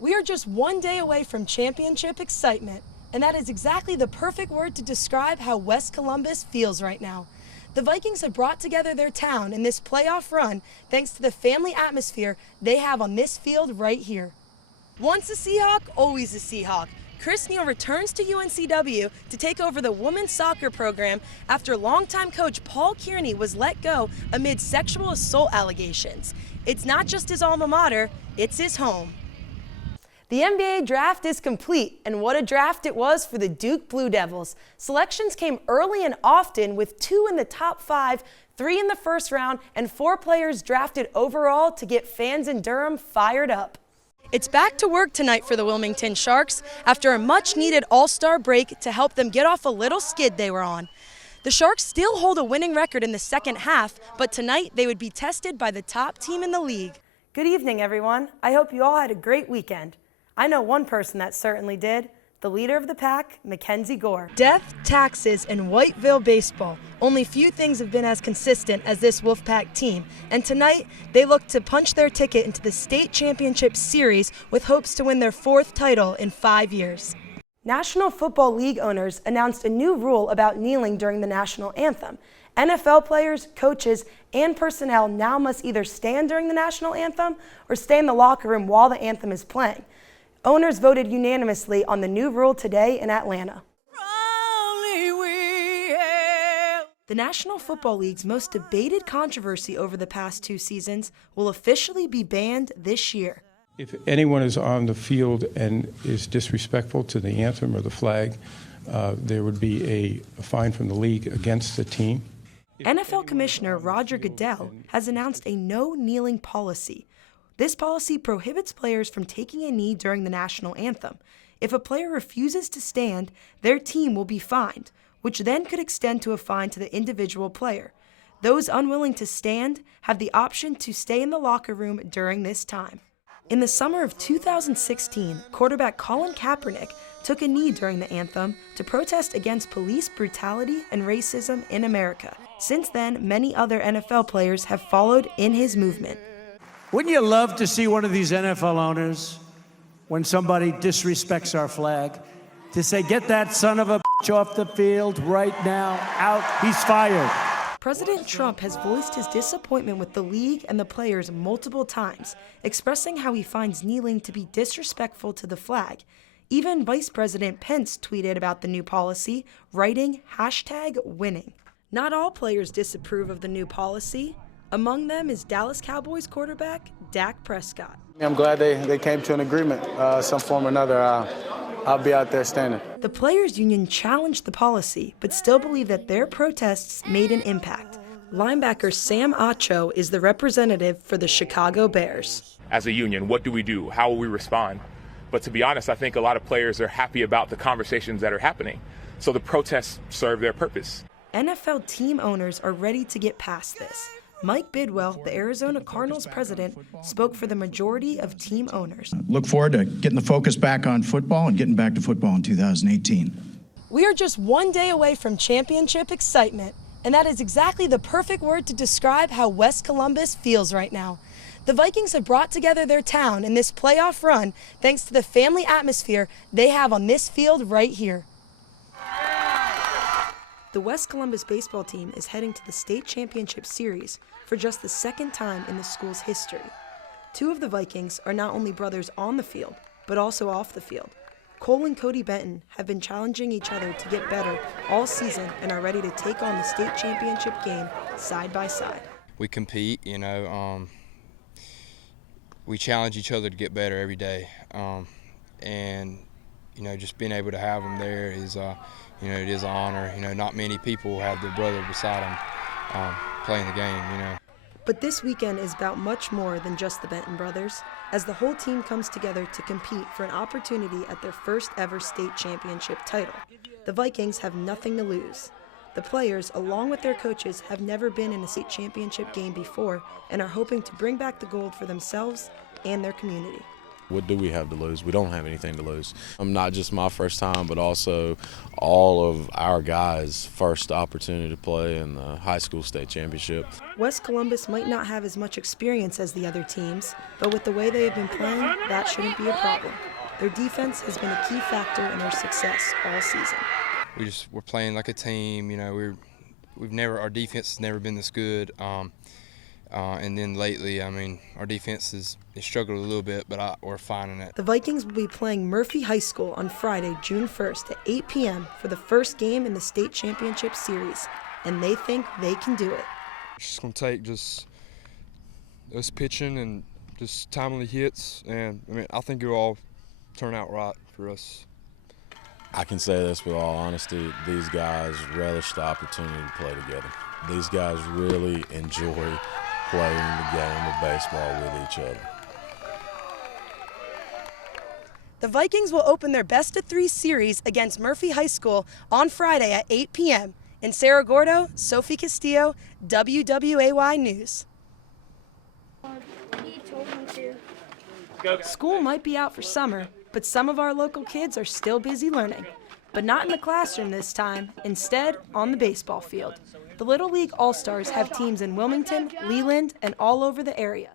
We are just one day away from championship excitement, and that is exactly the perfect word to describe how West Columbus feels right now. The Vikings have brought together their town in this playoff run thanks to the family atmosphere they have on this field right here. Once a Seahawk, always a Seahawk. Chris Neal returns to UNCW to take over the women's soccer program after longtime coach Paul Kearney was let go amid sexual assault allegations. It's not just his alma mater, it's his home. The NBA draft is complete, and what a draft it was for the Duke Blue Devils. Selections came early and often, with 2 in the top 5, 3 in the first round, and 4 players drafted overall to get fans in Durham fired up. It's back to work tonight for the Wilmington Sharks after a much-needed all-star break to help them get off a little skid they were on. The Sharks still hold a winning record in the second half, but tonight they would be tested by the top team in the league. Good evening, everyone. I hope you all had a great weekend. I know one person that certainly did, the leader of the pack, Mackenzie Gore. Death, taxes, and Whiteville baseball. Only few things have been as consistent as this Wolfpack team, and tonight they look to punch their ticket into the state championship series with hopes to win their 4th title in 5 years. National Football League owners announced a new rule about kneeling during the national anthem. NFL players, coaches, and personnel now must either stand during the national anthem or stay in the locker room while the anthem is playing. Owners voted unanimously on the new rule today in Atlanta. The National Football League's most debated controversy over the past 2 seasons will officially be banned this year. If anyone is on the field and is disrespectful to the anthem or the flag, there would be a fine from the league against the team. NFL Commissioner Roger Goodell has announced a no kneeling policy. This policy prohibits players from taking a knee during the national anthem. If a player refuses to stand, their team will be fined, which then could extend to a fine to the individual player. Those unwilling to stand have the option to stay in the locker room during this time. In the summer of 2016, quarterback Colin Kaepernick took a knee during the anthem to protest against police brutality and racism in America. Since then, many other NFL players have followed in his movement. Wouldn't you love to see one of these NFL owners, when somebody disrespects our flag, to say, get that son of a bitch off the field right now, out, he's fired. President Trump has voiced his disappointment with the league and the players multiple times, expressing how he finds kneeling to be disrespectful to the flag. Even Vice President Pence tweeted about the new policy, writing #winning. Not all players disapprove of the new policy. Among them is Dallas Cowboys quarterback Dak Prescott. I'm glad they came to an agreement, some form or another. I'll be out there standing. The players' union challenged the policy, but still believe that their protests made an impact. Linebacker Sam Acho is the representative for the Chicago Bears. As a union, what do we do? How will we respond? But to be honest, I think a lot of players are happy about the conversations that are happening. So the protests serve their purpose. NFL team owners are ready to get past this. Mike Bidwell, the Arizona Cardinals president, spoke for the majority of team owners. Look forward to getting the focus back on football and getting back to football in 2018. We are just one day away from championship excitement, and that is exactly the perfect word to describe how West Columbus feels right now. The Vikings have brought together their town in this playoff run thanks to the family atmosphere they have on this field right here. The West Columbus baseball team is heading to the state championship series for just the 2nd time in the school's history. 2 of the Vikings are not only brothers on the field, but also off the field. Cole and Cody Benton have been challenging each other to get better all season and are ready to take on the state championship game side by side. We compete, we challenge each other to get better every day. And just being able to have them there is, it is an honor. Not many people have their brother beside them playing the game, But this weekend is about much more than just the Benton brothers, as the whole team comes together to compete for an opportunity at their first ever state championship title. The Vikings have nothing to lose. The players, along with their coaches, have never been in a state championship game before and are hoping to bring back the gold for themselves and their community. What do we have to lose? We don't have anything to lose. Not just my first time, but also all of our guys' first opportunity to play in the high school state championship. West Columbus might not have as much experience as the other teams, but with the way they have been playing, that shouldn't be a problem. Their defense has been a key factor in their success all season. We're playing like a team. You know, our defense has never been this good. And then lately, I mean, our defense has struggled a little bit, but we're finding it. The Vikings will be playing Murphy High School on Friday, June 1st at 8 p.m. for the first game in the state championship series, and they think they can do it. It's just going to take just us pitching and just timely hits, and I mean, I think it'll all turn out right for us. I can say this with all honesty, these guys relish the opportunity to play together. These guys really enjoy playing the game of baseball with each other. The Vikings will open their best-of-3 series against Murphy High School on Friday at 8 p.m. In Cerro Gordo, Sophie Castillo, WWAY News. School might be out for summer, but some of our local kids are still busy learning. But not in the classroom this time, instead on the baseball field. The Little League All-Stars have teams in Wilmington, Leland, and all over the area.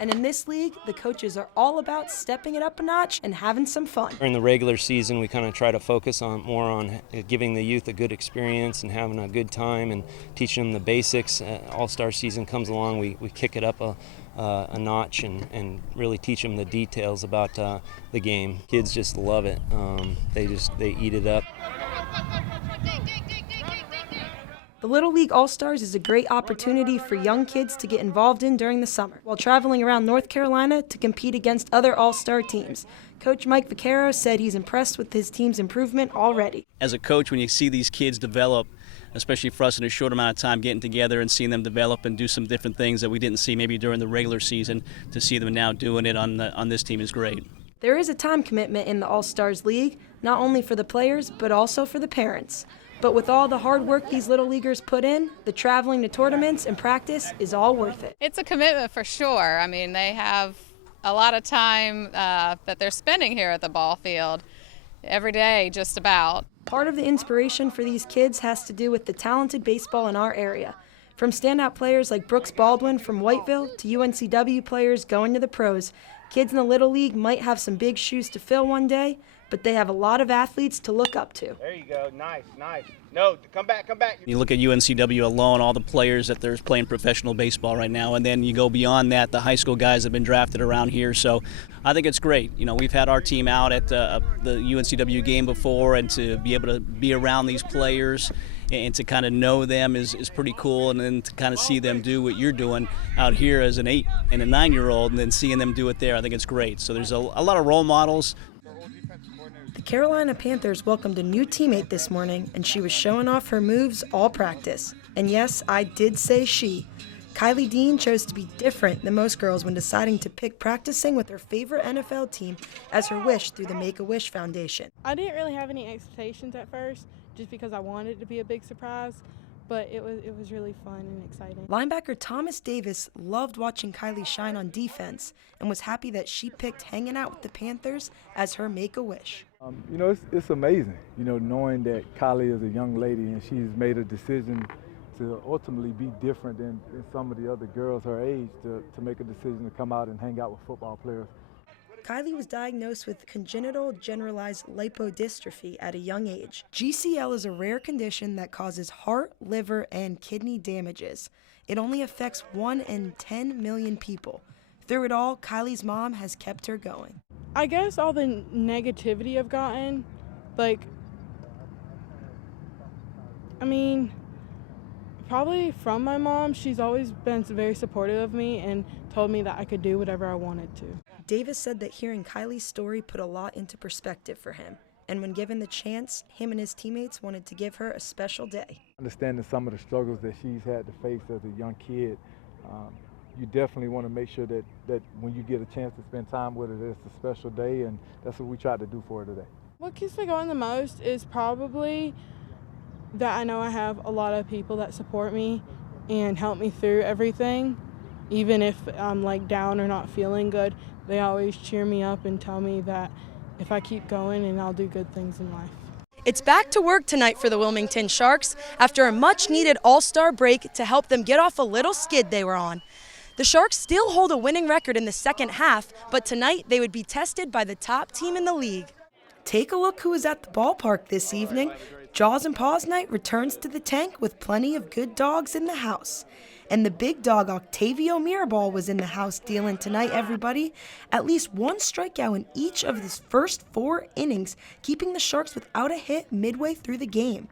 And in this league, the coaches are all about stepping it up a notch and having some fun. During the regular season, we kind of try to focus more on giving the youth a good experience and having a good time and teaching them the basics. All-Star season comes along, we kick it up a notch and really teach them the details about the game. Kids just love it. They eat it up. The Little League All-Stars is a great opportunity for young kids to get involved in during the summer, while traveling around North Carolina to compete against other All-Star teams. Coach Mike Vaccaro said he's impressed with his team's improvement already. As a coach, when you see these kids develop, especially for us in a short amount of time, getting together and seeing them develop and do some different things that we didn't see maybe during the regular season, to see them now doing it on this team is great. There is a time commitment in the All-Stars League, not only for the players, but also for the parents. But with all the hard work these Little Leaguers put in, the traveling to tournaments and practice is all worth it. It's a commitment for sure. I mean, they have a lot of time that they're spending here at the ball field every day, just about. Part of the inspiration for these kids has to do with the talented baseball in our area. From standout players like Brooks Baldwin from Whiteville to UNCW players going to the pros, kids in the Little League might have some big shoes to fill one day, but they have a lot of athletes to look up to. There you go. Nice. No, come back. You look at UNCW alone, all the players that there's playing professional baseball right now, and then you go beyond that, the high school guys have been drafted around here. So I think it's great. You know, we've had our team out at the UNCW game before, and to be able to be around these players and to kind of know them is pretty cool, and then to kind of see them do what you're doing out here as an 8 and a 9-year-old, and then seeing them do it there, I think it's great. So there's a lot of role models. The Carolina Panthers welcomed a new teammate this morning, and she was showing off her moves all practice. And yes, I did say she. Kylie Dean chose to be different than most girls when deciding to pick practicing with her favorite NFL team as her wish through the Make-A-Wish Foundation. I didn't really have any expectations at first, just because I wanted it to be a big surprise, but it was really fun and exciting. Linebacker Thomas Davis loved watching Kylie shine on defense and was happy that she picked hanging out with the Panthers as her Make-A-Wish. You know, it's amazing, you know, knowing that Kylie is a young lady and she's made a decision to ultimately be different than some of the other girls her age, to make a decision to come out and hang out with football players. Kylie was diagnosed with congenital generalized lipodystrophy at a young age. GCL is a rare condition that causes heart, liver, and kidney damages. It only affects 1 in 10 million people. Through it all, Kylie's mom has kept her going. I guess all the negativity I've gotten, probably from my mom. She's always been very supportive of me and told me that I could do whatever I wanted to. Davis said that hearing Kylie's story put a lot into perspective for him, and when given the chance, him and his teammates wanted to give her a special day. Understanding some of the struggles that she's had to face as a young kid, you definitely want to make sure that when you get a chance to spend time with her, it's a special day, and that's what we tried to do for her today. What keeps me going the most is probably that I know I have a lot of people that support me and help me through everything, even if I'm like down or not feeling good, they always cheer me up and tell me that if I keep going and I'll do good things in life. It's back to work tonight for the Wilmington Sharks after a much-needed all-star break to help them get off a little skid they were on. The Sharks still hold a winning record in the second half, but tonight they would be tested by the top team in the league. Take a look who is at the ballpark this evening. Jaws and Paws Night returns to the tank with plenty of good dogs in the house. And the big dog Octavio Mirabal was in the house dealing tonight, everybody. At least one strikeout in each of his first 4 innings, keeping the Sharks without a hit midway through the game.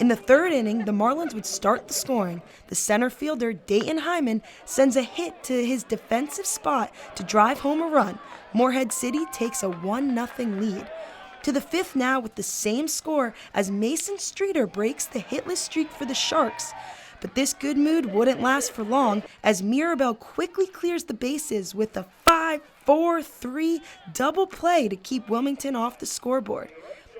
In the 3rd inning, the Marlins would start the scoring. The center fielder, Dayton Hyman, sends a hit to his defensive spot to drive home a run. Morehead City takes a 1-0 lead. To the 5th now with the same score as Mason Streeter breaks the hitless streak for the Sharks. But this good mood wouldn't last for long as Mirabal quickly clears the bases with a 5-4-3 double play to keep Wilmington off the scoreboard.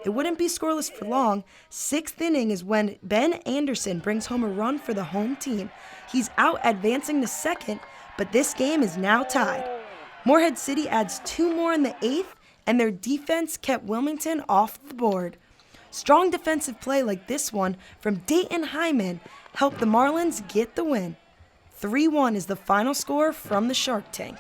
It wouldn't be scoreless for long. 6th inning is when Ben Anderson brings home a run for the home team. He's out advancing to second, but this game is now tied. Morehead City adds 2 more in the 8th, and their defense kept Wilmington off the board. Strong defensive play like this one from Dayton Hyman helped the Marlins get the win. 3-1 is the final score from the Shark Tank.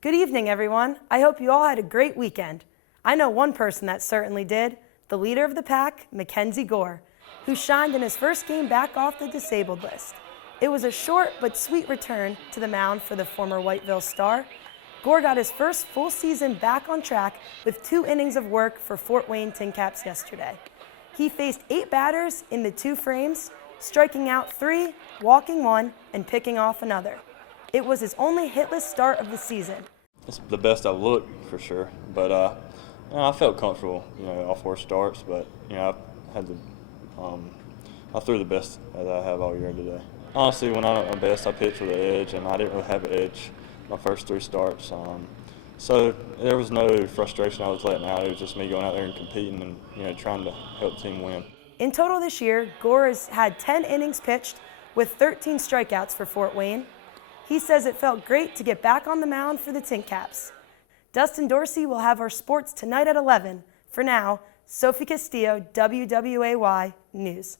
Good evening, everyone. I hope you all had a great weekend. I know one person that certainly did, the leader of the pack, Mackenzie Gore, who shined in his first game back off the disabled list. It was a short but sweet return to the mound for the former Whiteville star. Gore got his first full season back on track with 2 innings of work for Fort Wayne Tin Caps yesterday. He faced 8 batters in the 2 frames, striking out 3, walking 1, and picking off another. It was his only hitless start of the season. It's the best I've looked for sure, but I felt comfortable, all 4 starts. But I had I threw the best that I have all year today. Honestly, when I'm at my best, I pitch with an edge, and I didn't really have an edge my first 3 starts. So there was no frustration I was letting out. It was just me going out there and competing and trying to help the team win. In total this year, Gore has had 10 innings pitched with 13 strikeouts for Fort Wayne. He says it felt great to get back on the mound for the Tin Caps. Dustin Dorsey will have our sports tonight at 11. For now, Sophie Castillo, WWAY News.